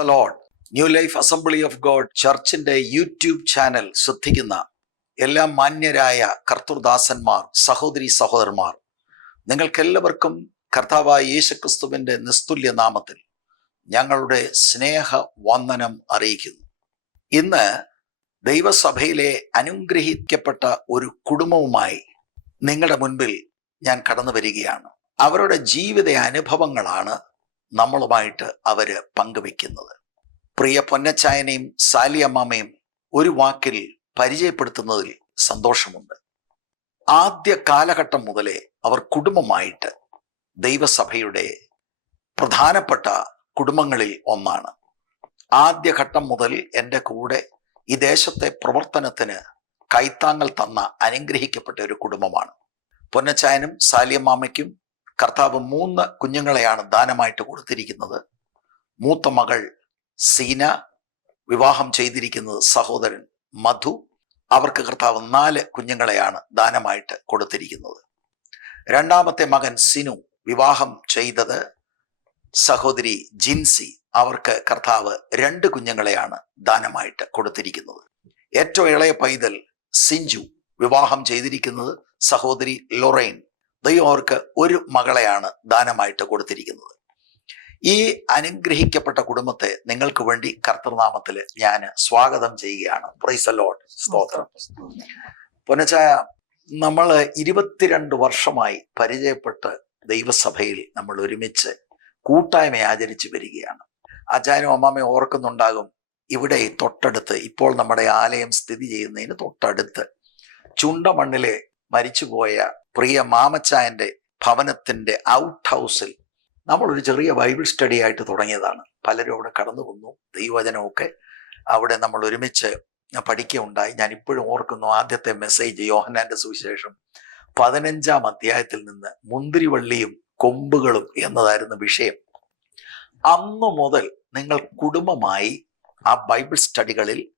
The Lord new life assembly of God ചർച്ചിന്റെ YouTube channel ശ്രദ്ധിക്കുന്ന എല്ലാ മാന്യരായ കർത്തൃദാസന്മാർ സഹോദരി സഹോദരന്മാർ നിങ്ങൾക്കെല്ലാവർക്കും കർത്താവായ യേശുക്രിസ്തുവിന്റെ നിസ്തുല്യ നാമത്തിൽ ഞങ്ങളുടെ സ്നേഹ വന്ദനം അറിയിക്കുന്നു. ഇന്ന് ദൈവസഭയിലെ അനുഗ്രഹിക്കപ്പെട്ട ഒരു കുടുംബവുമായി നിങ്ങളുടെ മുൻപിൽ ഞാൻ കടന്നു വരികയാണ് അവരുടെ ജീവിത അനുഭവങ്ങളാണ് നമ്മളുമായിട്ട് അവർ പങ്കുവെക്കുന്നത് പ്രിയ പൊന്നച്ചായനെയും സാലിയമ്മയും ഒരു വാക്കിൽ പരിചയപ്പെടുത്തുന്നതിൽ സന്തോഷമുണ്ട്. ആദ്യ കാലഘട്ടം മുതലേ അവർ കുടുംബമായിട്ട് ദൈവസഭയുടെ പ്രധാനപ്പെട്ട കുടുംബങ്ങളിൽ ഒന്നാണ്. ആദ്യഘട്ടം മുതൽ എന്റെ കൂടെ ഈ ദേശത്തെ പ്രവർത്തനത്തിന് കൈത്താങ്ങൽ തന്ന അനുഗ്രഹിക്കപ്പെട്ട ഒരു കുടുംബമാണ്. പൊന്നച്ചായനും സാലിയമ്മാമയ്ക്കും കർത്താവ് മൂന്ന് കുഞ്ഞുങ്ങളെയാണ് ദാനമായിട്ട് കൊടുത്തിരിക്കുന്നത്. മൂത്ത മകൾ സീന വിവാഹം ചെയ്തിരിക്കുന്നത് സഹോദരൻ മധു. അവർക്ക് കർത്താവ് നാല് കുഞ്ഞുങ്ങളെയാണ് ദാനമായിട്ട് കൊടുത്തിരിക്കുന്നത്. രണ്ടാമത്തെ മകൻ സിനു വിവാഹം ചെയ്തത് സഹോദരി ജിൻസി. അവർക്ക് കർത്താവ് രണ്ട് കുഞ്ഞുങ്ങളെയാണ് ദാനമായിട്ട് കൊടുത്തിരിക്കുന്നത്. ഏറ്റവും ഇളയ പൈതൽ സിഞ്ചു വിവാഹം ചെയ്തിരിക്കുന്നത് സഹോദരി ലൊറൈൻ. ദൈവം അവർക്ക് ഒരു മകളെയാണ് ദാനമായിട്ട് കൊടുത്തിരിക്കുന്നത്. ഈ അനുഗ്രഹിക്കപ്പെട്ട കുടുംബത്തെ നിങ്ങൾക്ക് വേണ്ടി കർത്തൃനാമത്തിൽ ഞാൻ സ്വാഗതം ചെയ്യുകയാണ്. പ്രൈസ് ലോഡ് സ്തോത്രം. പൊന്നച്ചായ നമ്മൾ ഇരുപത്തിരണ്ട് വർഷമായി പരിചയപ്പെട്ട് ദൈവസഭയിൽ നമ്മൾ ഒരുമിച്ച് കൂട്ടായ്മ ആചരിച്ചു വരികയാണ്. അച്ചാനും അമ്മാമയും ഓർക്കുന്നുണ്ടാകും ഇവിടെ തൊട്ടടുത്ത് ഇപ്പോൾ നമ്മുടെ ആലയം സ്ഥിതി ചെയ്യുന്നതിന് തൊട്ടടുത്ത് ചുണ്ടമണ്ണിലെ മരിച്ചുപോയ പ്രിയ മാമച്ചായന്റെ ഭവനത്തിന്റെ ഔട്ട് ഹൗസിൽ നമ്മളൊരു ചെറിയ ബൈബിൾ സ്റ്റഡി ആയിട്ട് തുടങ്ങിയതാണ്. പലരും അവിടെ കടന്നു വന്നു ദൈവവചനമൊക്കെ അവിടെ നമ്മൾ ഒരുമിച്ച് പഠിക്കുകയുണ്ടായി. ഞാൻ ഇപ്പോഴും ഓർക്കുന്നു ആദ്യത്തെ മെസ്സേജ് യോഹന്നാന്റെ സുവിശേഷം പതിനഞ്ചാം അധ്യായത്തിൽ നിന്ന് മുന്തിരിവള്ളിയും കൊമ്പുകളും എന്നതായിരുന്നു വിഷയം. അന്നു മുതൽ നിങ്ങൾ കുടുംബമായി ആ ബൈബിൾ സ്റ്റഡികളിൽ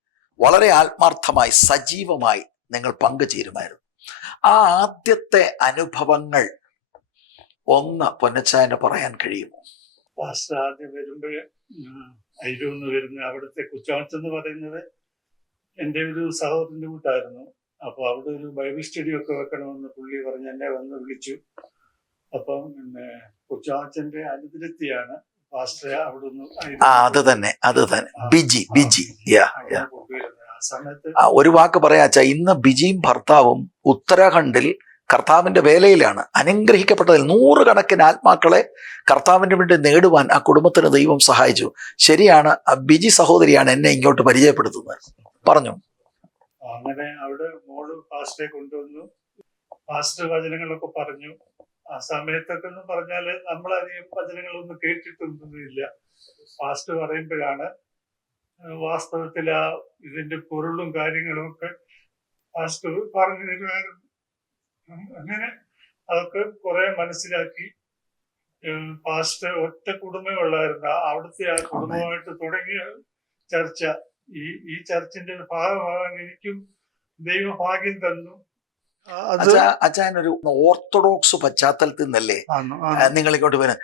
വളരെ ആത്മാർത്ഥമായി സജീവമായി നിങ്ങൾ പങ്കുചേരുമായിരുന്നു. ആ ആദ്യത്തെ അനുഭവങ്ങൾ ഒന്ന് പൊന്നച്ചായന് പറയാൻ കഴിയുമോ? പാസ്റ്റർ ആദ്യം വരുമ്പോൾ അയിലൂന്ന് വരുന്ന അവിടുത്തെ കുച്ചാമത്ത് എന്ന് പറയുന്നത് എന്റെ ഒരു സഹോദരന്റെ കൂട്ടായിരുന്നു. അപ്പോൾ അവിടെ ഒരു ബൈബിൾ സ്റ്റഡി ഒക്കെ വെക്കണമെന്ന് പുള്ളി പറഞ്ഞ് എന്നെ വന്ന് വിളിച്ചു. അപ്പം പിന്നെ പാസ്റ്ററെ അവിടുന്ന് ആ അത് തന്നെ അത് തന്നെ. ബിജി ബിജി. യാ യാ ആ ഒരു വാക്ക് പറയാച്ചാ ഇന്ന് ബിജിയും ഭർത്താവും ഉത്തരാഖണ്ഡിൽ കർത്താവിന്റെ വേലയിലാണ്. അനുഗ്രഹിക്കപ്പെട്ടതിൽ നൂറുകണക്കിന് ആത്മാക്കളെ കർത്താവിന്റെ വേണ്ടി നേടുവാൻ ആ കുടുംബത്തിന് ദൈവം സഹായിച്ചു. ശരിയാണ് ആ ബിജി സഹോദരിയാണ് എന്നെ ഇങ്ങോട്ട് പരിചയപ്പെടുത്തുന്നത്. പറഞ്ഞു. അങ്ങനെ അവിടെ മോൾ പാസ്റ്ററെ കൊണ്ടുവന്നു. പാസ്റ്റർ വചനങ്ങളൊക്കെ പറഞ്ഞു. ആ സമയത്തൊക്കെ എന്ന് പറഞ്ഞാൽ നമ്മളധികം വചനങ്ങളൊന്നും കേട്ടിട്ടൊന്നുമില്ല. പാസ്റ്റർ പറയുമ്പോഴാണ് വാസ്തവത്തിൽ ആ ഇതിന്റെ പൊരുളും കാര്യങ്ങളും ഒക്കെ പാസ്റ്റർ പറഞ്ഞു തരുമായിരുന്നു. അങ്ങനെ അതൊക്കെ കുറെ മനസ്സിലാക്കി. പാസ്റ്റ് ഒറ്റ കുടുംബമേ ഉള്ളായിരുന്നു. അവിടുത്തെ ആ കുടുംബമായിട്ട് തുടങ്ങിയ ചർച്ച. ഈ ഈ ചർച്ചിന്റെ ഭാഗമാകാൻ എനിക്കും ദൈവഭാഗ്യം തന്നു. അച്ഛൻ ഒരു ഓർത്തഡോക്സ് പശ്ചാത്തലത്തിൽ നിന്നല്ലേ? നിങ്ങൾ ഇങ്ങോട്ട് വരുന്നത്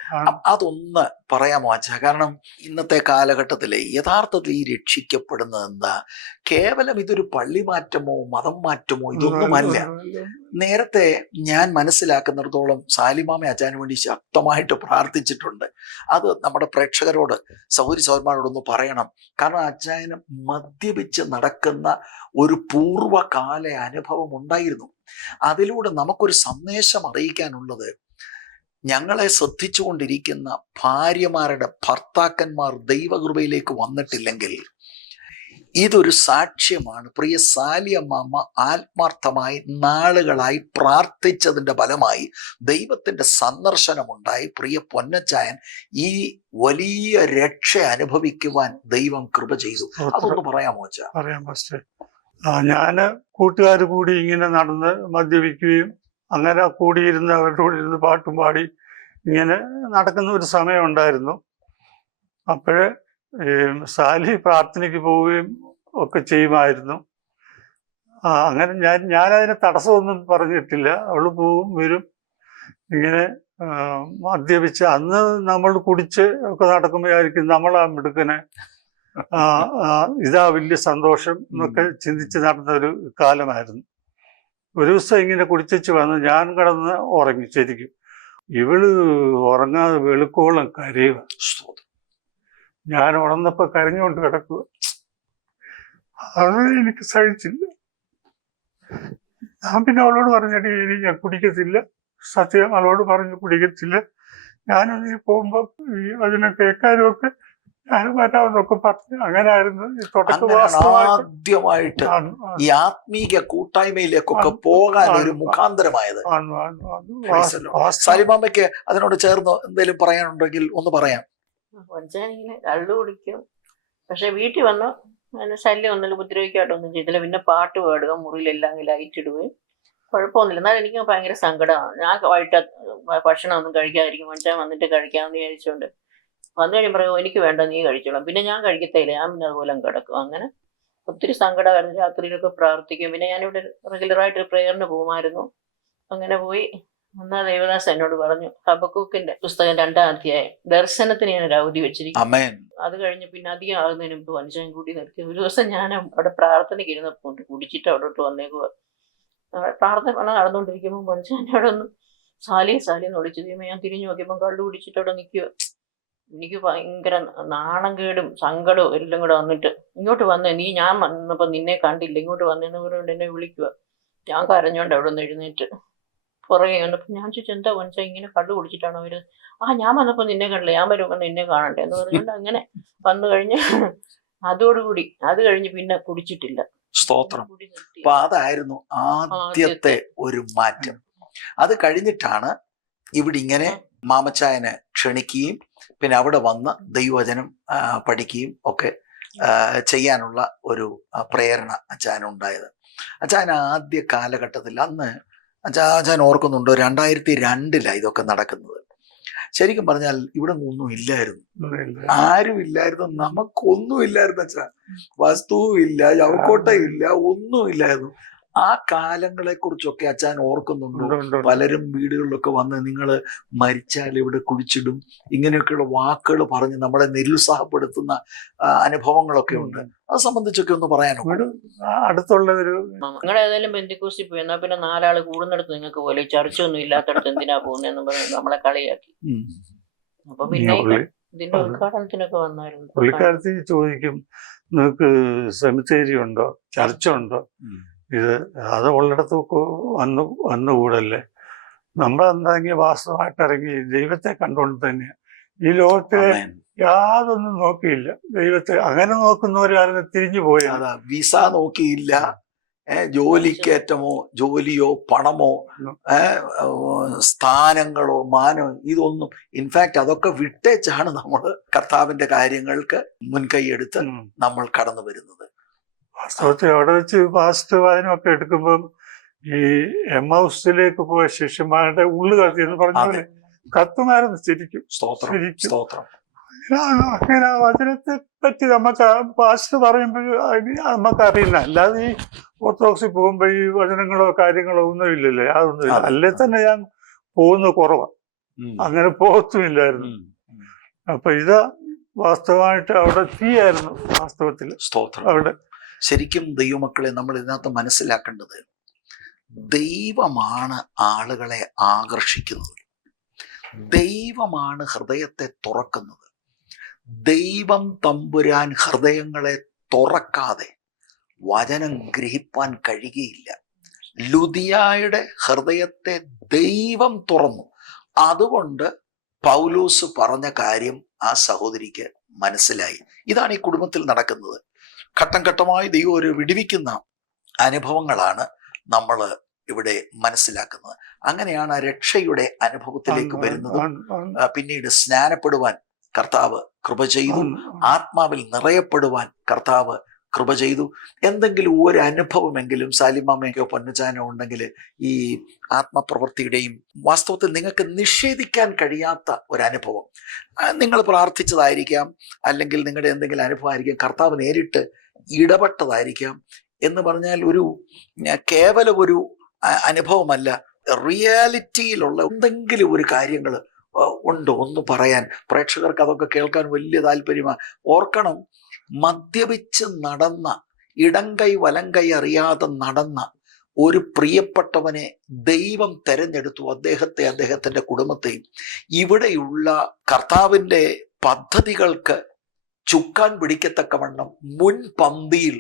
അതൊന്ന് പറയാമോ അച്ഛ? കാരണം ഇന്നത്തെ കാലഘട്ടത്തിൽ യഥാർത്ഥത്തിൽ ഈ രക്ഷിക്കപ്പെടുന്നത് എന്താ? കേവലം ഇതൊരു പള്ളി മാറ്റമോ മതം മാറ്റമോ ഇതൊന്നുമല്ല നേരത്തെ ഞാൻ മനസ്സിലാക്കുന്നിടത്തോളം സാലിമാമ അച്ഛന് വേണ്ടി ശക്തമായിട്ട് പ്രാർത്ഥിച്ചിട്ടുണ്ട്. അത് നമ്മുടെ പ്രേക്ഷകരോട് സൗരി സൗരന്മാരോടൊന്ന് പറയണം. കാരണം അച്ചായന് മദ്യപിച്ച് നടക്കുന്ന ഒരു പൂർവകാല അനുഭവം ഉണ്ടായിരുന്നു. അതിലൂടെ നമുക്കൊരു സന്ദേശം അറിയിക്കാനുള്ളത് ഞങ്ങളെ ശ്രദ്ധിച്ചുകൊണ്ടിരിക്കുന്ന ഭാര്യമാരുടെ ഭർത്താക്കന്മാർ ദൈവകൃപയിലേക്ക് വന്നിട്ടില്ലെങ്കിൽ ഇതൊരു സാക്ഷ്യമാണ്. പ്രിയ സാലിയമ്മ ആത്മാർത്ഥമായി നാളുകളായി പ്രാർത്ഥിച്ചതിന്റെ ഫലമായി ദൈവത്തിന്റെ സന്ദർശനമുണ്ടായി. പ്രിയ പൊന്നച്ചായൻ ഈ വലിയ രക്ഷ അനുഭവിക്കുവാൻ ദൈവം കൃപ ചെയ്തു. അതൊന്ന് പറയാമോ അച്ഛാ? പറയാം ഫസ്റ്റ് ഞാൻ കൂട്ടുകാർ കൂടി ഇങ്ങനെ നടന്ന് മദ്യപിക്കുകയും അങ്ങനെ കൂടിയിരുന്ന് അവരുടെ കൂടെ ഇരുന്ന് പാട്ടും പാടി ഇങ്ങനെ നടക്കുന്ന ഒരു സമയം ഉണ്ടായിരുന്നു. അപ്പോഴ് സാലി പ്രാർത്ഥനയ്ക്ക് പോവുകയും ഒക്കെ ചെയ്യുമായിരുന്നു. ആ അങ്ങനെ ഞാൻ ഞാനതിന് തടസ്സമൊന്നും പറഞ്ഞിട്ടില്ല. അവൾ പോവും വരും. ഇങ്ങനെ മദ്യപിച്ച് അന്ന് നമ്മൾ കുടിച്ച് ഒക്കെ നടക്കുമ്പോഴായിരിക്കും നമ്മളാ മിടുക്കനെ ആ, മിടുക്കനെ ഇതാ വലിയ സന്തോഷം എന്നൊക്കെ ചിന്തിച്ച് നടന്ന ഒരു കാലമായിരുന്നു. ഒരു ദിവസം ഇങ്ങനെ കുടിച്ചു വന്ന് ഞാൻ കിടന്ന് ഉറങ്ങി ശരിക്കും. ഇവൾ ഉറങ്ങാതെ വെളുക്കോളം കരയുക. ഞാൻ ഉണർന്നപ്പോ കരഞ്ഞുകൊണ്ട് കിടക്കുക അത് എനിക്ക് സഹിച്ചില്ല. ഞാൻ പിന്നെ അവളോട് പറഞ്ഞിട്ട് ഇനി ഞാൻ കുടിക്കത്തില്ല. സത്യം അവളോട് പറഞ്ഞു കുടിക്കത്തില്ല. ഞാനൊന്ന് പോകുമ്പോ ഈ അതിനെ കേൾക്കാനൊക്കെ ഞാൻ വരാമെന്നൊക്കെ പറഞ്ഞു അങ്ങനായിരുന്നു. ഈ ആദ്യമായിട്ട് ഈ ആത്മീക കൂട്ടായ്മയിലേക്കൊക്കെ. പോകാൻ ഒരു. മുഖാന്തരമായത്. സലിമാമ്മയ്ക്ക് അതിനോട് ചേർന്ന് എന്തെങ്കിലും പറയാനുണ്ടെങ്കിൽ ഒന്ന് പറയാം. കൊഞ്ചാനിങ്ങനെ കള്ളു കുടിക്കും പക്ഷെ വീട്ടിൽ വന്ന് അങ്ങനെ ശല്യം ഒന്നും ഉപദ്രവിക്കായിട്ടൊന്നും ചെയ്തില്ല. പിന്നെ പാട്ട് പാടുക മുറിയിലെല്ലാം ലൈറ്റ് ഇടുകയും കുഴപ്പമൊന്നുമില്ല. എന്നാലും എനിക്ക് ഭയങ്കര സങ്കടമാണ്. ഞാൻ വൈകിട്ട് ഭക്ഷണം ഒന്നും കഴിക്കാതിരിക്കും. കൊഞ്ചാൻ വന്നിട്ട് കഴിക്കാമെന്ന് വിചാരിച്ചുകൊണ്ട് വന്നു കഴിയുമ്പോൾ പറയും എനിക്ക് വേണ്ട നീ കഴിച്ചോളാം. പിന്നെ ഞാൻ കഴിക്കത്തേയില്ല. ഞാൻ പിന്നെ അതുപോലെ കിടക്കും. അങ്ങനെ ഒത്തിരി സങ്കടമായിരുന്നു. രാത്രിയിലൊക്കെ പ്രാർത്ഥിക്കും. പിന്നെ ഞാനിവിടെ റെഗുലറായിട്ട് പ്രേയറിന് പോകുമായിരുന്നു. അങ്ങനെ പോയി എന്നാ ദേവദാസ് എന്നോട് പറഞ്ഞു ഹബക്കൂക്കിന്റെ പുസ്തകം രണ്ടാം അധ്യായം ദർശനത്തിന് ഞാൻ ഒരു അവധി വെച്ചിരിക്കും അത് കഴിഞ്ഞ് പിന്നെ അധികം ആകുന്നതിന് മുമ്പ് മനുഷ്യൻ കൂടി നിർത്തി. ഒരു ദിവസം ഞാൻ അവിടെ പ്രാർത്ഥനയ്ക്ക് ഇരുന്നപ്പോൾ കുടിച്ചിട്ട് അവിടോട്ട് വന്നേക്കുക പ്രാർത്ഥന നടന്നുകൊണ്ടിരിക്കുമ്പോൾ മനുഷ്യൻ അവിടെ ഒന്ന് സാലി സാലി എന്ന് വിളിച്ചു. കഴിയുമ്പോൾ ഞാൻ തിരിഞ്ഞു നോക്കിയപ്പോൾ കള്ളു കുടിച്ചിട്ട് അവിടെ നിൽക്കുക എനിക്ക് ഭയങ്കര നാണം കേടും സങ്കടവും എല്ലാം കൂടെ വന്നിട്ട്. ഇങ്ങോട്ട് വന്നേ നീ ഞാൻ വന്നപ്പോൾ നിന്നെ കണ്ടില്ല. ഇങ്ങോട്ട് വന്നേന്ന് പറഞ്ഞുകൊണ്ട് എന്നെ വിളിക്കുക ഞാൻ കരഞ്ഞോണ്ട് അവിടെ നിന്ന് എഴുന്നേറ്റ്. പുറകെ വന്നപ്പോൾ ഞാൻ ചോദിച്ചു എന്താ മനസ്സിലാ ഇങ്ങനെ കള്ളു കുടിച്ചിട്ടാണോ അവർ ആ ഞാൻ വന്നപ്പോൾ നിന്നെ കണ്ടില്ല ഞാൻ വരുമ്പോൾ നിന്നെ കാണണ്ടേ? എന്ന് പറഞ്ഞുകൊണ്ട് അങ്ങനെ വന്നു കഴിഞ്ഞ് അതോടുകൂടി അത് കഴിഞ്ഞ് പിന്നെ കുടിച്ചിട്ടില്ല. സ്തോത്രം. അപ്പൊ അതായിരുന്നു ആദ്യത്തെ ഒരു മാറ്റം. അത് കഴിഞ്ഞിട്ടാണ് ഇവിടെ ഇങ്ങനെ മാമച്ചായനെ ക്ഷണിക്കുകയും പിന്നെ അവിടെ വന്ന് ദൈവവചനം പഠിക്കുകയും ഒക്കെ ചെയ്യാനുള്ള ഒരു പ്രേരണ അച്ചാനുണ്ടായത് അച്ചാൻ ആദ്യ കാലഘട്ടത്തിൽ അന്ന് അച്ഛാ അച്ചാൻ ഓർക്കുന്നുണ്ടോ? രണ്ടായിരത്തി രണ്ടിലാണ് ഇതൊക്കെ നടക്കുന്നത്. ശരിക്കും പറഞ്ഞാൽ ഇവിടെ ഒന്നും ഇല്ലായിരുന്നു. ആരും ഇല്ലായിരുന്നു. നമുക്കൊന്നും ഇല്ലായിരുന്നു അച്ഛാ. വസ്തുവും ഇല്ല ചവക്കോട്ടയും ഇല്ല ഒന്നും ഇല്ലായിരുന്നു. ആ കാലങ്ങളെ കുറിച്ചൊക്കെ അച്ഛൻ ഓർക്കുന്നുണ്ടോ. പലരും വീടുകളിലൊക്കെ വന്ന് നിങ്ങൾ മരിച്ചാൽ ഇവിടെ കുഴിച്ചിടും ഇങ്ങനെയൊക്കെയുള്ള വാക്കുകൾ പറഞ്ഞ് നമ്മളെ നിരുത്സാഹപ്പെടുത്തുന്ന അനുഭവങ്ങളൊക്കെ ഉണ്ട്. അത് സംബന്ധിച്ചൊക്കെ ഒന്ന് പറയാനോ അടുത്തുള്ള ഒരു നിങ്ങളുടെ ഏതായാലും ബന്ധുക്കൂസി പോയി. എന്നാ പിന്നെ നാലാൾ കൂടുന്നിടത്ത് നിങ്ങൾക്ക് പോലെ. ചർച്ചയൊന്നും ഇല്ലാത്തടത്ത് എന്തിനാ പോകുന്നതെന്ന് പറഞ്ഞ് നമ്മളെ കളിയാക്കി. അപ്പൊ പിന്നെ ഇതിന്റെ ഉദ്ഘാടനത്തിനൊക്കെ വന്നായിരുന്നു പുള്ളിക്കാരത്തി ചോദിക്കും നിങ്ങൾക്ക് സെമിത്തേരി ഉണ്ടോ ചർച്ച ഉണ്ടോ. ഇത് അത് അന്നു കൂടല്ലേ? വന്നുകൂടല്ലേ നമ്മളെന്തെങ്കിൽ വാസ്തവമായിട്ട് ഇറങ്ങി ദൈവത്തെ കണ്ടുകൊണ്ട് തന്നെ ഈ ലോകത്തെ യാതൊന്നും നോക്കിയില്ല. ദൈവത്തെ അങ്ങനെ നോക്കുന്നവരാരും തിരിഞ്ഞു പോയത് അതാ വിസ നോക്കിയില്ല. ഏ, ജോലിക്കയറ്റമോ ജോലിയോ പണമോ സ്ഥാനങ്ങളോ മാനോ ഇതൊന്നും. ഇൻഫാക്ട് അതൊക്കെ വിട്ടേച്ചാണ് നമ്മൾ കർത്താവിന്റെ കാര്യങ്ങൾക്ക് മുൻകൈയെടുത്ത് നമ്മൾ കടന്നു വരുന്നത്. വാസ്തവത്തിൽ അവിടെ വെച്ച് പാസ്റ്റ് വായനമൊക്കെ എടുക്കുമ്പം ഈ എം ഹൗസിലേക്ക് പോയ ശിഷ്യന്മാരുടെ ഉള്ളു കത്തി എന്ന് പറഞ്ഞ കത്തുമായിരുന്നു ശരിക്കും. സ്തോത്രം അങ്ങനെ വചനത്തെ പറ്റി നമുക്ക് പാസ്റ്റ് പറയുമ്പോൾ നമുക്ക് അറിയില്ല. അല്ലാതെ ഈ ഓർത്തഡോക്സിൽ പോകുമ്പോൾ ഈ വചനങ്ങളോ കാര്യങ്ങളോ ഒന്നും ഇല്ലല്ലേ അതൊന്നും ഇല്ല അല്ലേ തന്നെ ഞാൻ പോകുന്ന കുറവാണ് അങ്ങനെ പോകത്തുമില്ലായിരുന്നു. അപ്പൊ ഇത് വാസ്തവമായിട്ട് അവിടെ തീയായിരുന്നു വാസ്തവത്തിൽ. സ്തോത്രം. അവിടെ ശരിക്കും ദൈവമക്കളെ നമ്മൾ ഇതിനകത്ത് മനസ്സിലാക്കേണ്ടത് ദൈവമാണ് ആളുകളെ ആകർഷിക്കുന്നത്. ദൈവമാണ് ഹൃദയത്തെ തുറക്കുന്നത്. ദൈവം തമ്പുരാൻ ഹൃദയങ്ങളെ തുറക്കാതെ വചനം ഗ്രഹിപ്പാൻ കഴിയുകയില്ല. ലുതിയായുടെ ഹൃദയത്തെ ദൈവം തുറന്നു. അതുകൊണ്ട് പൗലൂസ് പറഞ്ഞ കാര്യം ആ സഹോദരിക്ക് മനസ്സിലായി. ഇതാണ് ഈ കുടുംബത്തിൽ നടക്കുന്നത്. ഘട്ടം ഘട്ടമായി ദൈവം ഒരു വിടിവിക്കുന്ന അനുഭവങ്ങളാണ് നമ്മൾ ഇവിടെ മനസ്സിലാക്കുന്നത്. അങ്ങനെയാണ് രക്ഷയുടെ അനുഭവത്തിലേക്ക് വരുന്നതും പിന്നീട് സ്നാനപ്പെടുവാൻ കർത്താവ് കൃപ ചെയ്തു ആത്മാവിൽ നിറയപ്പെടുവാൻ കർത്താവ് കൃപ ചെയ്തു. എന്തെങ്കിലും ഒരു അനുഭവമെങ്കിലും സാലിമാമയ്ക്കോ പൊന്നച്ചാനോ ഉണ്ടെങ്കിൽ ഈ ആത്മപ്രവൃത്തിയുടെയും വാസ്തവത്തിൽ നിങ്ങൾക്ക് നിഷേധിക്കാൻ കഴിയാത്ത ഒരു അനുഭവം. നിങ്ങൾ പ്രാർത്ഥിച്ചതായിരിക്കാം അല്ലെങ്കിൽ നിങ്ങളുടെ എന്തെങ്കിലും അനുഭവമായിരിക്കാം കർത്താവ് നേരിട്ട് ഇടപെട്ടതായിരിക്കാം എന്ന് പറഞ്ഞാൽ ഒരു കേവലം ഒരു അനുഭവമല്ല. റിയാലിറ്റിയിലുള്ള എന്തെങ്കിലും ഒരു കാര്യങ്ങൾ ഉണ്ട്? ഒന്ന് പറയാൻ. പ്രേക്ഷകർക്ക് അതൊക്കെ കേൾക്കാൻ വലിയ താല്പര്യമാണ് ഓർക്കണം മദ്യപിച്ച് നടന്ന ഇടം കൈ വലം കൈ അറിയാതെ നടന്ന ഒരു പ്രിയപ്പെട്ടവനെ ദൈവം തെരഞ്ഞെടുത്തു. അദ്ദേഹത്തെ അദ്ദേഹത്തിന്റെ കുടുംബത്തെയും. ഇവിടെയുള്ള കർത്താവിന്റെ പദ്ധതികൾക്ക് ചുക്കാൻ പിടിക്കത്തക്കവണ്ണം മുൻപന്തിയിൽ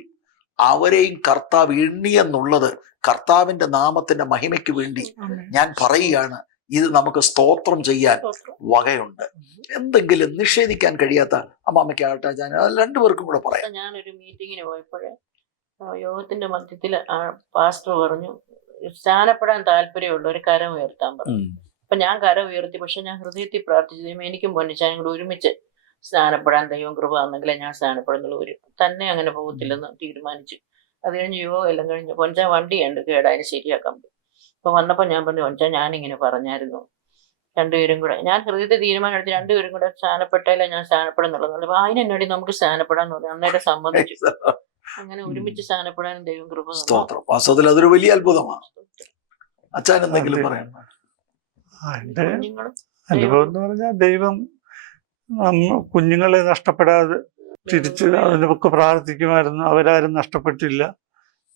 അവരെയും കർത്താവ് എണ്ണിയെന്നുള്ളത് കർത്താവിന്റെ നാമത്തിന്റെ മഹിമയ്ക്ക് വേണ്ടി ഞാൻ പറയുകയാണ്. ഇത് നമുക്ക് സ്തോത്രം ചെയ്യാൻ വകയുണ്ട്. എന്തെങ്കിലും നിഷേധിക്കാൻ കഴിയാത്ത അമ്മാമ്മയ്ക്കാകട്ടെ ഞാൻ അത് രണ്ടുപേർക്കും കൂടെ പറയാം. ഞാനൊരു മീറ്റിങ്ങിന് പോയപ്പോഴേ യോഗത്തിന്റെ മധ്യത്തിൽ പാസ്റ്റർ പറഞ്ഞു സ്നാനപ്പെടാൻ താല്പര്യമുള്ള ഒരു കരം ഉയർത്താൻ പറഞ്ഞു. അപ്പൊ ഞാൻ കരം ഉയർത്തി പക്ഷെ ഞാൻ ഹൃദയത്തിൽ പ്രാർത്ഥിച്ചു എനിക്കും പൊന്നിച്ചാനും കൂടെ ഒരുമിച്ച് സ്നാനപ്പെടാൻ ദൈവം കൃപ തന്നെങ്കിലേ ഞാൻ സ്നാനപ്പെടുന്നുള്ളൂ ഒരു തന്നെ അങ്ങനെ പോകത്തില്ലെന്ന് തീരുമാനിച്ചു. അത് കഴിഞ്ഞ് യുവോ എല്ലാം കഴിഞ്ഞ് പൊഞ്ചാൻ വണ്ടിയുണ്ട് കേടായാലും ശരിയാക്കാൻ പോയി അപ്പൊ വന്നപ്പോ ഞാൻ പറഞ്ഞു ഞാൻ ഞാനിങ്ങനെ പറഞ്ഞായിരുന്നു. രണ്ടുപേരും കൂടെ ഞാൻ ഹൃദയത്തെ തീരുമാനം എടുത്ത് രണ്ടുപേരും കൂടെ സ്നാനപ്പെട്ടാലേ ഞാൻ സ്നാനപ്പെടുന്നുള്ളൂ അപ്പൊ അതിനെന്നടി നമുക്ക് സ്നാനപ്പെടാന്ന് പറഞ്ഞു. അന്നേരം സമ്മതിച്ചു. അങ്ങനെ ഒരുമിച്ച് സ്നാനപ്പെടാനും ദൈവം കൃപ. സ്തോത്രം. വാസ്തവത്തിൽ അതൊരു വലിയ അത്ഭുതമാണ്. അച്ഛൻ എന്തെങ്കിലും പറയാം ആ, എന്റെ കുഞ്ഞുങ്ങളും അനുഭവം എന്ന് പറഞ്ഞാൽ ദൈവം കുഞ്ഞുങ്ങളെ നഷ്ടപ്പെടാതെ തിരിച്ച് അതിനൊക്കെ പ്രാർത്ഥിക്കുമായിരുന്നു. അവരാരും നഷ്ടപ്പെട്ടില്ല.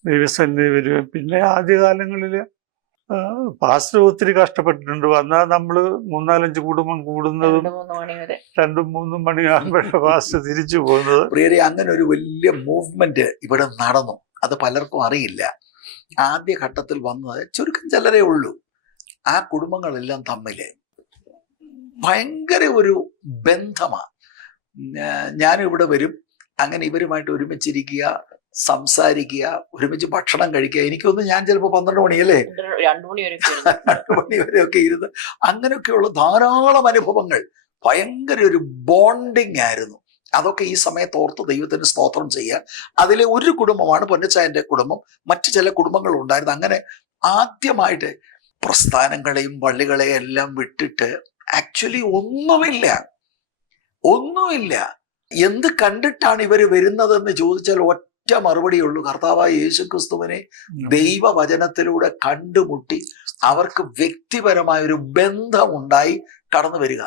ദൈവസന്നിധി വരികയും പിന്നെ ആദ്യകാലങ്ങളിൽ പാസ്റ്റർ ഒത്തിരി കഷ്ടപ്പെട്ടിട്ടുണ്ട്. വന്നാൽ നമ്മൾ മൂന്നാലഞ്ച് കുടുംബം കൂടുന്നതും രണ്ട് മൂന്ന് മണിയാകുമ്പോഴേ പാസ്റ്റർ തിരിച്ചു പോകുന്നത്. പ്രിയരെ അങ്ങനെ ഒരു വലിയ മൂവ്മെന്റ് ഇവിടെ നടന്നു. അത് പലർക്കും അറിയില്ല. ആദ്യ ഘട്ടത്തിൽ വന്നത് ചുരുക്കം ചിലരേ ഉള്ളൂ. ആ കുടുംബങ്ങളെല്ലാം തമ്മിൽ ഭയങ്കര ഒരു ബന്ധമാണ് ഞാനിവിടെ വരും. അങ്ങനെ ഇവരുമായിട്ട് ഒരുമിച്ചിരിക്കുക സംസാരിക്കുക ഒരുമിച്ച് ഭക്ഷണം കഴിക്കുക. എനിക്കൊന്ന് ഞാൻ ചിലപ്പോൾ പന്ത്രണ്ട് മണിയല്ലേ? രണ്ട് മണി വരെ ഒക്കെ. രണ്ട് മണി വരെയൊക്കെ ഇരുന്ന് അങ്ങനെയൊക്കെയുള്ള ധാരാളം അനുഭവങ്ങൾ. ഭയങ്കര ഒരു ബോണ്ടിങ് ആയിരുന്നു. അതൊക്കെ ഈ സമയത്ത് ഓർത്ത് ദൈവത്തിന് സ്തോത്രം ചെയ്യുക. അതിലെ ഒരു കുടുംബമാണ് പൊന്നച്ചായന്റെ കുടുംബം. മറ്റു ചില കുടുംബങ്ങൾ ഉണ്ടായിരുന്നു. അങ്ങനെ ആദ്യമായിട്ട് പ്രസ്ഥാനങ്ങളെയും പള്ളികളെയും എല്ലാം വിട്ടിട്ട് ആക്ച്വലി ഒന്നുമില്ല. ഒന്നുമില്ല. എന്ത് കണ്ടിട്ടാണ് ഇവർ വരുന്നതെന്ന് ചോദിച്ചാൽ ഒറ്റ മറുപടിയുള്ളൂ കർത്താവായ യേശു ക്രിസ്തുവിനെ ദൈവവചനത്തിലൂടെ കണ്ടുമുട്ടി അവർക്ക് വ്യക്തിപരമായ ഒരു ബന്ധമുണ്ടായി കടന്നു വരിക.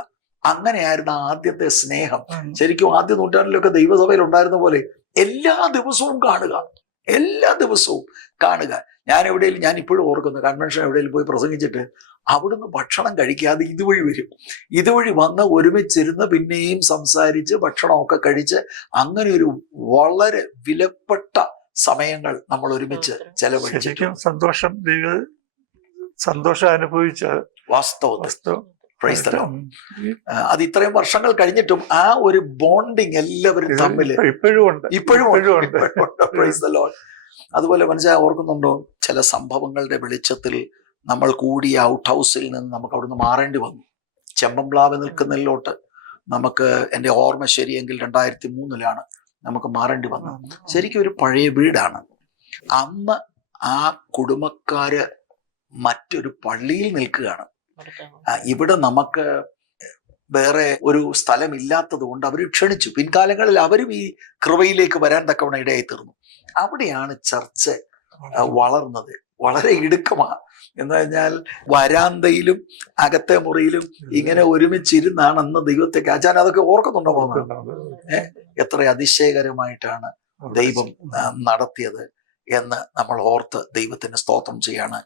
അങ്ങനെയായിരുന്നു ആദ്യത്തെ സ്നേഹം. ശരിക്കും ആദ്യ നൂറ്റാണ്ടിലൊക്കെ ദൈവസഭയിൽ ഉണ്ടായിരുന്ന പോലെ എല്ലാ ദിവസവും കാണുക. എല്ലാ ദിവസവും കാണുക. ഞാൻ എവിടെയെങ്കിലും ഞാൻ ഇപ്പോഴും ഓർക്കുന്നു കൺവെൻഷൻ എവിടെയെങ്കിലും പോയി പ്രസംഗിച്ചിട്ട് അവിടുന്ന് ഭക്ഷണം കഴിക്കാതെ ഇതുവഴി വരും. ഇതുവഴി വന്ന് ഒരുമിച്ചിരുന്ന് പിന്നെയും സംസാരിച്ച് ഭക്ഷണമൊക്കെ കഴിച്ച് അങ്ങനെ ഒരു വളരെ വിലപ്പെട്ട സമയങ്ങൾ നമ്മൾ ഒരുമിച്ച് ചെലവഴിച്ചു സന്തോഷം ദൈവ സന്തോഷം അനുഭവിച്ച വാസ്തവം. വസ്തു Praise the അത് ഇത്രയും വർഷങ്ങൾ കഴിഞ്ഞിട്ടും ആ ഒരു ബോണ്ടിങ് എല്ലാവരും തമ്മിൽ ഇപ്പോഴും ഉണ്ട്. ഇപ്പോഴും ഉണ്ട്. അതുപോലെ മനസ്സിലായി ഓർക്കുന്നുണ്ടോ? ചില സംഭവങ്ങളുടെ വെളിച്ചത്തിൽ നമ്മൾ കൂടിയ ഔട്ട് ഹൗസിൽ നിന്ന് നമുക്ക് അവിടുന്ന് മാറേണ്ടി വന്നു. ചെമ്പംപ്ലാവ് നിൽക്കുന്നതിലോട്ട് നമുക്ക് എന്റെ ഓർമ്മ ശരിയെങ്കിൽ രണ്ടായിരത്തി മൂന്നിലാണ് നമുക്ക് മാറേണ്ടി വന്നത്. ശരിക്കും ഒരു പഴയ വീടാണ്. അന്ന് ആ കുടുംബക്കാര് മറ്റൊരു പള്ളിയിൽ നിൽക്കുകയാണ്. ഇവിടെ നമുക്ക് വേറെ ഒരു സ്ഥലമില്ലാത്തത് കൊണ്ട് അവർ ക്ഷണിച്ചു. പിൻകാലങ്ങളിൽ അവരും ഈ കൃപയിലേക്ക് വരാൻ തക്കവണ ഇടയായി തീർന്നു. അവിടെയാണ് ചർച്ച് വളർന്നത്. വളരെ ഇടുക്കമാണ് എന്ന് പറഞ്ഞാൽ വരാന്തയിലും അകത്തെ മുറിയിലും ഇങ്ങനെ ഒരുമിച്ചിരുന്നാണ് അന്ന് ദൈവത്തെ ആചാരം അതൊക്കെ ഓർക്കുന്നുണ്ടോ ഏ? എത്ര അതിശയകരമായിട്ടാണ് ദൈവം നടത്തിയത് എന്ന് നമ്മൾ ഓർത്ത് ദൈവത്തിന് സ്തോത്രം ചെയ്യാണ്.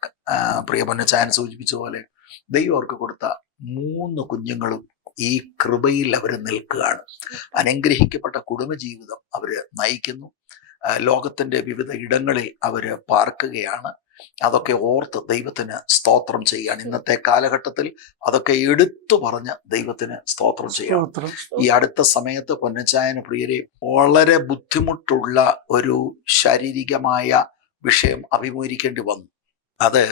പ്രിയപൊന്ന ചാൻ സൂചിപ്പിച്ച പോലെ ദൈവം അവർക്ക് കൊടുത്ത മൂന്ന് കുഞ്ഞുങ്ങളും ഈ കൃപയിൽ അവർ നിൽക്കുകയാണ്. അനുഗ്രഹിക്കപ്പെട്ട കുടുംബജീവിതം അവർ നയിക്കുന്നു. ലോകത്തിന്റെ വിവിധ ഇടങ്ങളിൽ അവർ പാർക്കുകയാണ്. അതൊക്കെ ഓർത്ത് ദൈവത്തിന് സ്തോത്രം ചെയ്യാണ് ഇന്നത്തെ കാലഘട്ടത്തിൽ അതൊക്കെ എടുത്തു പറഞ്ഞ് ദൈവത്തിന് സ്തോത്രം ചെയ്യണം ഈ അടുത്ത സമയത്ത് പൊന്നച്ചായന പ്രിയരെ വളരെ ബുദ്ധിമുട്ടുള്ള ഒരു ശാരീരികമായ വിഷയം അഭിമുഖീകരിക്കേണ്ടി വന്നു. അത്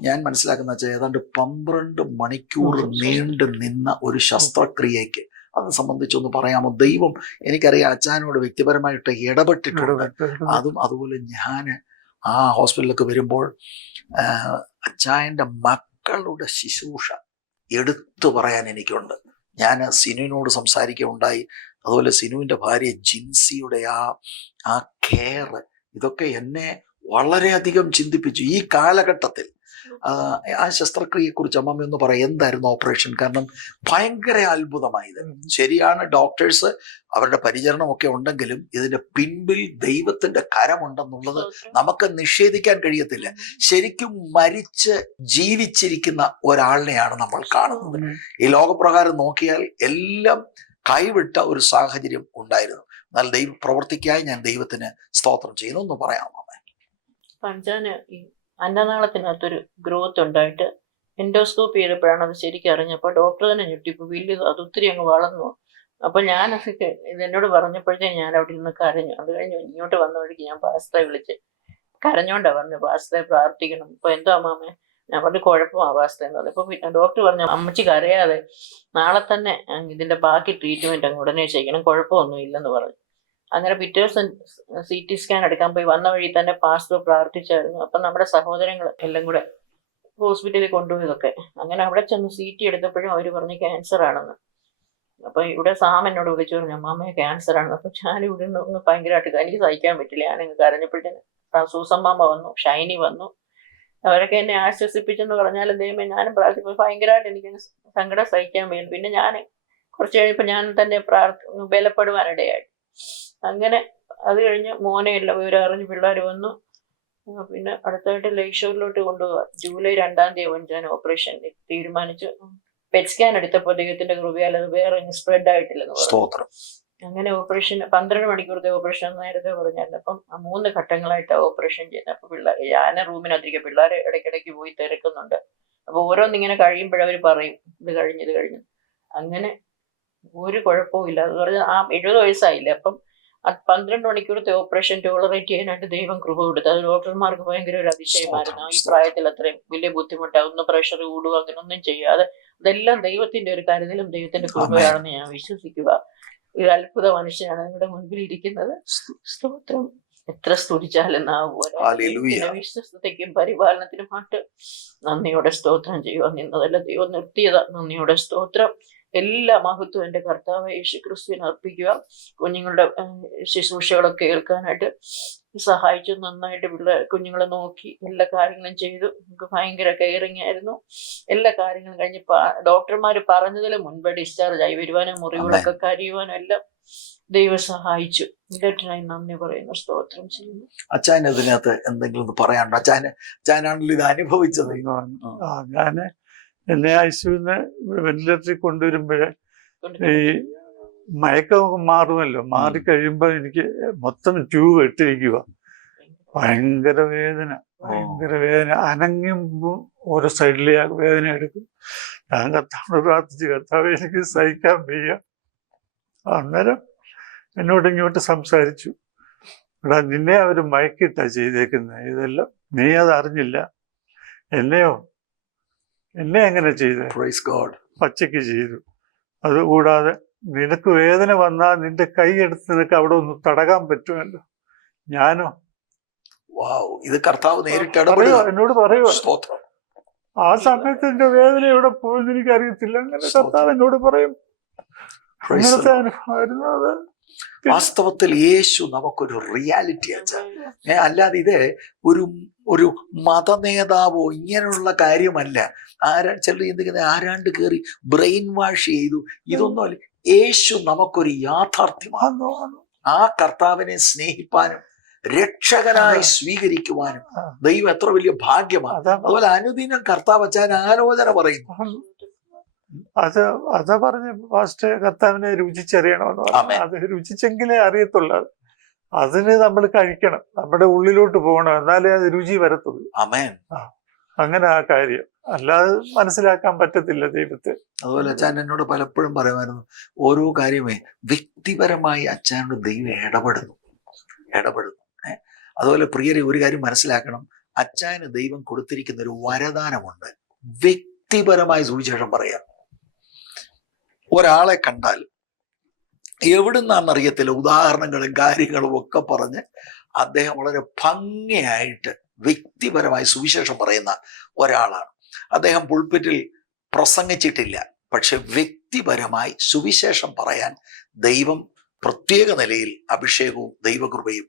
ഞാൻ മനസ്സിലാക്കുന്ന വെച്ചാൽ ഏതാണ്ട് പന്ത്രണ്ട് മണിക്കൂർ നീണ്ടു നിന്ന ഒരു ശസ്ത്രക്രിയയ്ക്ക്. അത് സംബന്ധിച്ചൊന്ന് പറയാമോ? ദൈവം എനിക്കറിയാം അച്ഛനോട് വ്യക്തിപരമായിട്ട് ഇടപെട്ടിട്ടുണ്ട്. അതും അതുപോലെ ഞാൻ ആ ഹോസ്പിറ്റലിലൊക്കെ വരുമ്പോൾ അച്ചായന്റെ മക്കളുടെ ശുശ്രൂഷ എടുത്തു പറയാൻ എനിക്കുണ്ട്. ഞാൻ സിനുവിനോട് സംസാരിക്കുകയുണ്ടായി. അതുപോലെ സിനുവിന്റെ ഭാര്യ ജിൻസിയുടെ ആ ആ കെയർ ഇതൊക്കെ എന്നെ വളരെയധികം ചിന്തിപ്പിച്ചു. ഈ കാലഘട്ടത്തിൽ ആ, ശസ്ത്രക്രിയയെക്കുറിച്ച് ശസ്ത്രക്രിയയെ കുറിച്ച് അമ്മമ്മ ഒന്ന് പറയാം. എന്തായിരുന്നു ഓപ്പറേഷൻ കാരണം ഭയങ്കര അത്ഭുതമായത്. ശരിയാണ് ഡോക്ടേഴ്സ് അവരുടെ പരിചരണമൊക്കെ ഉണ്ടെങ്കിലും ഇതിന്റെ പിൻപിൽ ദൈവത്തിന്റെ കരമുണ്ടെന്നുള്ളത് നമുക്ക് നിഷേധിക്കാൻ കഴിയത്തില്ല. ശരിക്കും മരിച്ച് ജീവിച്ചിരിക്കുന്ന ഒരാളിനെയാണ് നമ്മൾ കാണുന്നത്. ഈ ലോകപ്രകാരം നോക്കിയാൽ എല്ലാം കൈവിട്ട ഒരു സാഹചര്യം ഉണ്ടായിരുന്നു. എന്നാൽ ദൈവ പ്രവർത്തിക്കായി ഞാൻ ദൈവത്തിന് സ്തോത്രം ചെയ്യുന്നു. എന്ന് പറയാമോ അമ്മ അന്നനാളത്തിനകത്തൊരു ഗ്രോത്ത് ഉണ്ടായിട്ട് എൻഡോസ്കോപ്പ് ചെയ്തപ്പോഴാണ് അത് ശരിക്കും അറിഞ്ഞപ്പോൾ ഡോക്ടർ തന്നെ ഞെട്ടിപ്പോ വലിയ അത് ഒത്തിരി അങ്ങ് വളർന്നു. അപ്പോൾ ഞാനതൊക്കെ ഇത് എന്നോട് പറഞ്ഞപ്പോഴത്തേക്ക് ഞാൻ അവിടെ നിന്ന് കരഞ്ഞു. അത് കഴിഞ്ഞ് ഇങ്ങോട്ട് വന്ന വഴിക്ക് ഞാൻ പാസ്റ്ററെ വിളിച്ച് കരഞ്ഞോണ്ടാണ് പറഞ്ഞു പാസ്റ്ററെ പ്രാർത്ഥിക്കണം. ഇപ്പോൾ എന്തോ അമ്മാമേ ഞാൻ പറഞ്ഞു കുഴപ്പമാണ് പാസ്റ്റർ എന്ന് പറഞ്ഞു. ഇപ്പോൾ ഡോക്ടർ പറഞ്ഞു അമ്മച്ചി കരയാതെ നാളെ തന്നെ ഇതിന്റെ ബാക്കി ട്രീറ്റ്മെന്റ് അങ്ങ് ഉടനെ ചെയ്യണം. കുഴപ്പമൊന്നും ഇല്ലെന്ന് പറഞ്ഞു. അങ്ങനെ പിറ്റേ ദിവസം സി ടി സ്കാൻ എടുക്കാൻ പോയി. വന്ന വഴി തന്നെ പാസ്റ്റർ പ്രാർത്ഥിച്ചായിരുന്നു. അപ്പം നമ്മുടെ സഹോദരങ്ങൾ എല്ലാം കൂടെ ഹോസ്പിറ്റലിൽ കൊണ്ടുപോയതൊക്കെ അങ്ങനെ അവിടെ ചെന്ന് സി ടി എടുത്തപ്പോഴും അവർ പറഞ്ഞു ക്യാൻസർ ആണെന്ന്. അപ്പൊ ഇവിടെ സാം എന്നോട് വിളിച്ചു പറഞ്ഞു അമ്മാമ്മയെ ക്യാൻസർ ആണ് അപ്പൊ ഞാൻ ഇവിടെ നിന്ന് ഭയങ്കരമായിട്ട് എനിക്ക് സഹിക്കാൻ പറ്റില്ല. ഞാൻ ഞാനങ്ങ് കരഞ്ഞപ്പോഴത്തേന് സൂസമ്മാമ്മ വന്നു ഷൈനി വന്നു. അവരൊക്കെ എന്നെ ആശ്വസിപ്പിച്ചെന്ന് പറഞ്ഞാൽ ദൈവമേ ഞാനും പ്രാർത്ഥിക്കും ഭയങ്കരമായിട്ട് എനിക്ക് സങ്കടം സഹിക്കാൻ വയ്യ പിന്നെ ഞാൻ കുറച്ച് കഴിഞ്ഞപ്പോൾ ഞാൻ തന്നെ പ്രാർത്ഥ ബലപ്പെടുവാനിടയായി. അങ്ങനെ അത് കഴിഞ്ഞ് മോനെ വിവരമറിഞ്ഞ് പിള്ളേർ വന്നു. പിന്നെ അടുത്തായിട്ട് ലേക്ഷോറിലോട്ട് കൊണ്ടുപോവാ ജൂലൈ രണ്ടാം തീയതി ഞാൻ ഓപ്പറേഷൻ തീരുമാനിച്ചു. പെറ്റ് സ്കാൻ എടുത്തപ്പോൾ ദൈവത്തിന്റെ കൃപയാൽ അത് വേറെ സ്പ്രെഡ് ആയിട്ടില്ലെന്ന് പറഞ്ഞു. അങ്ങനെ ഓപ്പറേഷൻ പന്ത്രണ്ട് മണിക്കൂറത്തെ ഓപ്പറേഷൻ നേരത്തെ പറഞ്ഞായിരുന്നു. അപ്പം ആ മൂന്ന് ഘട്ടങ്ങളായിട്ട് ഓപ്പറേഷൻ ചെയ്യുന്നത്. അപ്പൊ പിള്ളേർ ഞാൻ റൂമിനകത്തിരിക്കുക പിള്ളേർ ഇടയ്ക്കിടയ്ക്ക് പോയി തിരക്കുന്നുണ്ട്. അപ്പൊ ഓരോന്നിങ്ങനെ കഴിയുമ്പോഴവർ പറയും ഇത് കഴിഞ്ഞ് ഇത് കഴിഞ്ഞ്. അങ്ങനെ ഒരു കുഴപ്പവും ഇല്ല. അത് പറഞ്ഞാൽ ആ എഴുപത് വയസ്സായില്ലേ? അപ്പം ആ പന്ത്രണ്ട് മണിക്കൂറത്തെ ഓപ്പറേഷൻ ടോളറേറ്റ് ചെയ്യാനായിട്ട് ദൈവം കൃപ കൊടുത്തു. അത് ഡോക്ടർമാർക്ക് ഭയങ്കര ഒരു അതിശയമായിരുന്നു. ഈ പ്രായത്തിൽ അത്രയും വലിയ ബുദ്ധിമുട്ടാകുന്ന പ്രഷർ കൂടുക അങ്ങനൊന്നും ചെയ്യാതെ അതെല്ലാം ദൈവത്തിന്റെ ഒരു കരുതലും ദൈവത്തിന്റെ കൃപയാണെന്ന് ഞാൻ വിശ്വസിക്കുക. ഒരു അത്ഭുത മനുഷ്യനാണ് നിങ്ങളുടെ മുൻപിൽ ഇരിക്കുന്നത്. സ്തോത്രം. എത്ര സ്തുതിച്ചാലും ഹല്ലേലൂയ. വിശ്വസ്തയ്ക്കും പരിപാലനത്തിനുമായിട്ട് നന്ദിയോടെ സ്തോത്രം ചെയ്യുക. നിന്നതല്ല ദൈവം നിർത്തിയതാ. നന്ദിയോടെ സ്തോത്രം. എല്ലാ മഹത്വം എന്റെ കർത്താവ് യേശു ക്രിസ്തുവിന് അർപ്പിക്കുക. കുഞ്ഞുങ്ങളുടെ ശുശ്രൂഷകളൊക്കെ കേൾക്കാനായിട്ട് സഹായിച്ചു. നന്നായിട്ട് പിള്ളേർ കുഞ്ഞുങ്ങളെ നോക്കി എല്ലാ കാര്യങ്ങളും ചെയ്തു. നമുക്ക് ഭയങ്കര കെയറിങ് ആയിരുന്നു. എല്ലാ കാര്യങ്ങളും കഴിഞ്ഞ് ഡോക്ടർമാർ പറഞ്ഞതിന് മുൻപ് ഡിസ്ചാർജ് ആയി. വരുവാനും മുറിവുകളൊക്കെ കരിയുവാനും എല്ലാം ദൈവം സഹായിച്ചു. നന്ദി പറയുന്നു. സ്തോത്രം ചെയ്യുന്നു. അച്ചാൻ ഇതിനകത്ത് എന്തെങ്കിലും പറയാനുണ്ടോ? അച്ചായന് അച്ചാനാണല്ലോ ഇത് അനുഭവിച്ചത്? ആ ഞാൻ എന്നെ ഐസിയുന്ന് വെന്റിലേറ്ററിൽ കൊണ്ടുവരുമ്പോഴേ ഈ മയക്കം മാറുമല്ലോ. മാറിക്കഴിയുമ്പോൾ എനിക്ക് മൊത്തം ട്യൂബ് ഇട്ടിരിക്കുക ഭയങ്കര വേദന. ഭയങ്കര വേദന. അനങ്ങുമ്പോൾ ഓരോ സൈഡിലെ വേദന എടുക്കും. ഞാൻ കത്താവിനോട് പ്രാർത്ഥിച്ചു കത്താവ് എനിക്ക് സഹിക്കാൻ വയ്യ. അന്നേരം എന്നോട് ഇങ്ങോട്ട് സംസാരിച്ചു. എടാ നിന്നെ അവർ മയക്കിട്ടാ ചെയ്തേക്കുന്നത് ഇതെല്ലാം നീ അത് അറിഞ്ഞില്ല. എന്നെയോ എന്നെ എങ്ങനെ ചെയ്ത്? പ്രൈസ് ഗോഡ് പച്ചയ്ക്ക് ചെയ്തു. അതുകൂടാതെ നിനക്ക് വേദന വന്നാൽ നിന്റെ കൈ എടുത്ത് നിനക്ക് അവിടെ ഒന്ന് തടകാൻ പറ്റുമല്ലോ. ഞാനോ? വാവ് ഇത് കർത്താവ് നേരിട്ട് എന്നോട് പറയോ സ്തോത്രം. ആ സമയത്ത് എന്റെ വേദന എവിടെ പോയെന്ന് എനിക്ക് അറിയത്തില്ല അങ്ങനെ കർത്താവ് എന്നോട് പറയും. അങ്ങനത്തെ അനുഭവമായിരുന്നു അത്. വാസ്തവത്തിൽ യേശു നമുക്കൊരു റിയാലിറ്റി അച്ഛാ. ഏ, അല്ലാതെ ഇത് ഒരു ഒരു മത നേതാവോ ഇങ്ങനെയുള്ള കാര്യമല്ല. ആരാ ചിലർ ചിന്തിക്കുന്നത് ആരാണ്ട് കയറി ബ്രെയിൻ വാഷ് ചെയ്തു. ഇതൊന്നുമല്ല യേശു നമുക്കൊരു യാഥാർത്ഥ്യമാണ് ആ കർത്താവിനെ സ്നേഹിപ്പാനും രക്ഷകനായി സ്വീകരിക്കുവാനും. ദൈവം എത്ര വലിയ ഭാഗ്യമാണ്. അതുപോലെ അനുദിനം കർത്താവ് അച്ഛൻ ആലോചന പറയുന്നു. അത് അത് പറഞ്ഞ ഫാസ്റ്റ് കർത്താവിനെ രുചിച്ചറിയണമെന്ന് പറഞ്ഞു. അത് രുചിച്ചെങ്കിലേ അറിയത്തുള്ളൂ. അത്. അതിന് നമ്മൾ കഴിക്കണം. നമ്മുടെ ഉള്ളിലോട്ട് പോകണം. എന്നാലേ അത് രുചി വരത്തുള്ളൂ. അങ്ങനെ ആ കാര്യം. അല്ലാതെ മനസ്സിലാക്കാൻ പറ്റത്തില്ല ദൈവത്തെ. അതുപോലെ അച്ഛൻ എന്നോട് പലപ്പോഴും പറയുമായിരുന്നു ഓരോ കാര്യമേ വ്യക്തിപരമായി അച്ഛനോട് ദൈവം ഇടപെടുന്നു. ഇടപെടുന്നു? അതുപോലെ പ്രിയരെ ഒരു കാര്യം മനസ്സിലാക്കണം. അച്ഛന് ദൈവം കൊടുത്തിരിക്കുന്ന ഒരു വരദാനമുണ്ട്. വ്യക്തിപരമായി സുവിശേഷം പറയാം. ഒരാളെ കണ്ടാൽ എവിടുന്നാണെന്ന് അറിയത്തില്ല. ഉദാഹരണങ്ങളും കാര്യങ്ങളും ഒക്കെ പറഞ്ഞ് അദ്ദേഹം വളരെ ഭംഗിയായിട്ട് വ്യക്തിപരമായി സുവിശേഷം പറയുന്ന ഒരാളാണ്. അദ്ദേഹം പുൾപ്പിറ്റിൽ പ്രസംഗിച്ചിട്ടില്ല. പക്ഷെ വ്യക്തിപരമായി സുവിശേഷം പറയാൻ ദൈവം പ്രത്യേക നിലയിൽ അഭിഷേകവും ദൈവകൃപയും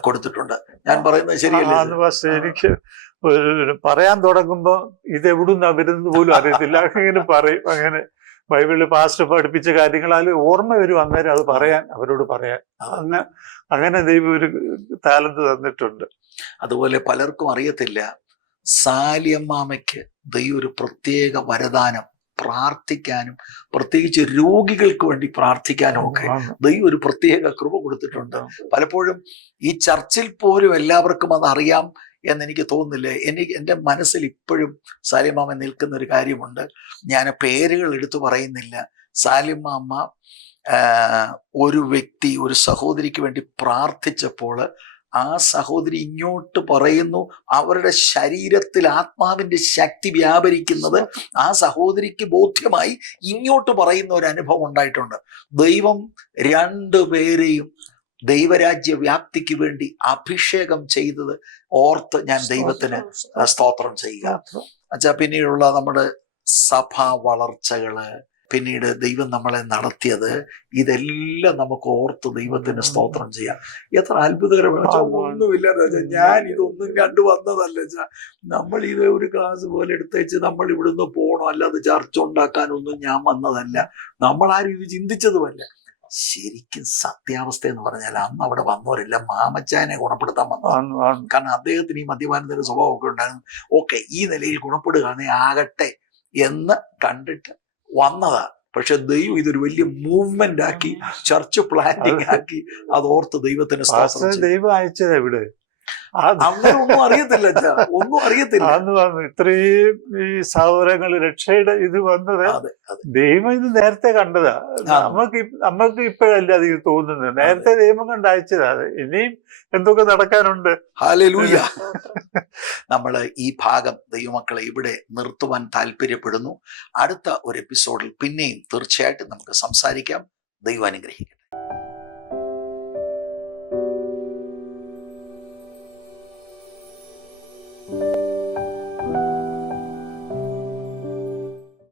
കൊടുത്തിട്ടുണ്ട്. ഞാൻ പറയുന്നത് ശരിയല്ല? എനിക്ക് പറയാൻ തുടങ്ങുമ്പോ ഇത് എവിടുന്നാ വരുന്നത് പോലും അറിയത്തില്ല. അങ്ങനെ പറയും. അങ്ങനെ ബൈബിളിൽ പാസ്റ്റ് പഠിപ്പിച്ച കാര്യങ്ങളാൽ ഓർമ്മ വരും അന്നേരം അത് പറയാൻ അവരോട് പറയാൻ. അങ്ങനെ അങ്ങനെ ദൈവം ഒരു താലന്റ് തന്നിട്ടുണ്ട്. അതുപോലെ പലർക്കും അറിയത്തില്ല സാലിയമ്മാമയ്ക്ക് ദൈവം ഒരു പ്രത്യേക വരദാനം പ്രാർത്ഥിക്കാനും പ്രത്യേകിച്ച് രോഗികൾക്ക് വേണ്ടി പ്രാർത്ഥിക്കാനും ഒക്കെ ദൈവം ഒരു പ്രത്യേക കൃപ കൊടുത്തിട്ടുണ്ട്. പലപ്പോഴും ഈ ചർച്ചിൽ പോലും എല്ലാവർക്കും അത് അറിയാം. എന്ന് എനിക്ക് തോന്നുന്നില്ല? എനിക്ക് എന്റെ മനസ്സിൽ ഇപ്പോഴും സാലിമാമ നിൽക്കുന്ന ഒരു കാര്യമുണ്ട്. ഞാൻ പേരുകൾ എടുത്തു പറയുന്നില്ല. സാലിമാമ്മ ഒരു വ്യക്തി ഒരു സഹോദരിക്ക് വേണ്ടി പ്രാർത്ഥിച്ചപ്പോൾ ആ സഹോദരി ഇങ്ങോട്ട് പറയുന്നു അവരുടെ ശരീരത്തിൽ ആത്മാവിന്റെ ശക്തി വ്യാപരിക്കുന്നത് ആ സഹോദരിക്ക് ബോധ്യമായി ഇങ്ങോട്ട് പറയുന്ന ഒരു അനുഭവം ഉണ്ടായിട്ടുണ്ട്. ദൈവം രണ്ടു പേരെയും ദൈവരാജ്യ വ്യാപ്തിക്ക് വേണ്ടി അഭിഷേകം ചെയ്തത് ഓർത്ത് ഞാൻ ദൈവത്തിന് സ്തോത്രം. ചെയ്യുക. അച്ഛാ പിന്നീടുള്ള നമ്മുടെ സഭാ വളർച്ചകൾ പിന്നീട് ദൈവം നമ്മളെ നടത്തിയത് ഇതെല്ലാം നമുക്ക് ഓർത്ത് ദൈവത്തിന് സ്തോത്രം ചെയ്യാം. എത്ര അത്ഭുതകരമാണ്. ഒന്നുമില്ല ഞാൻ ഇതൊന്നും കണ്ടു വന്നതല്ല. നമ്മൾ ഇത് ഒരു ക്ലാസ് പോലെ എടുത്തേച്ച് നമ്മൾ ഇവിടുന്ന് പോകണം അല്ലാതെ ചർച്ച ഉണ്ടാക്കാനൊന്നും ഞാൻ വന്നതല്ല. നമ്മൾ ആരും ഇത് ചിന്തിച്ചതുമല്ല. ശരിക്കും സത്യാവസ്ഥ എന്ന് പറഞ്ഞാൽ അന്ന് അവിടെ വന്നവരെല്ലാം മാമച്ചാനെ ഗുണപ്പെടുത്താൻ വന്നു. കാരണം അദ്ദേഹത്തിന് ഈ മദ്യപാനത്തിന്റെ സ്വഭാവമൊക്കെ ഉണ്ടായിരുന്നു. ഓക്കെ ഈ നിലയിൽ ഗുണപ്പെടുകയാണെങ്കിൽ ആകട്ടെ എന്ന് കണ്ടിട്ട് വന്നതാ. പക്ഷെ ദൈവം ഇതൊരു വലിയ മൂവ്മെന്റ് ആക്കി ചർച്ച് പ്ലാനിങ് ആക്കി അത് ഓർത്ത് ദൈവത്തിന്. ദൈവം അയച്ചത് എവിടെ ഒന്നും അറിയത്തില്ല ഒന്നും അറിയത്തില്ല. അന്ന് വന്നു ഇത്രയും ഈ സഹോദരങ്ങൾ രക്ഷയുടെ ഇത് വന്നത് ദൈവം ഇത് നേരത്തെ കണ്ടതാ. നമുക്ക് നമുക്ക് ഇപ്പോഴല്ല അത് തോന്നുന്നത്? നേരത്തെ ദൈവം കണ്ട് അയച്ചതാ. അത് ഇനിയും എന്തൊക്കെ നടക്കാനുണ്ട്? നമ്മൾ നമ്മൾ ഈ ഭാഗം ദൈവമക്കളെ ഇവിടെ നിർത്തുവാൻ താല്പര്യപ്പെടുന്നു. അടുത്ത ഒരു എപ്പിസോഡിൽ പിന്നെയും തീർച്ചയായിട്ടും നമുക്ക് സംസാരിക്കാം. ദൈവം അനുഗ്രഹിക്കും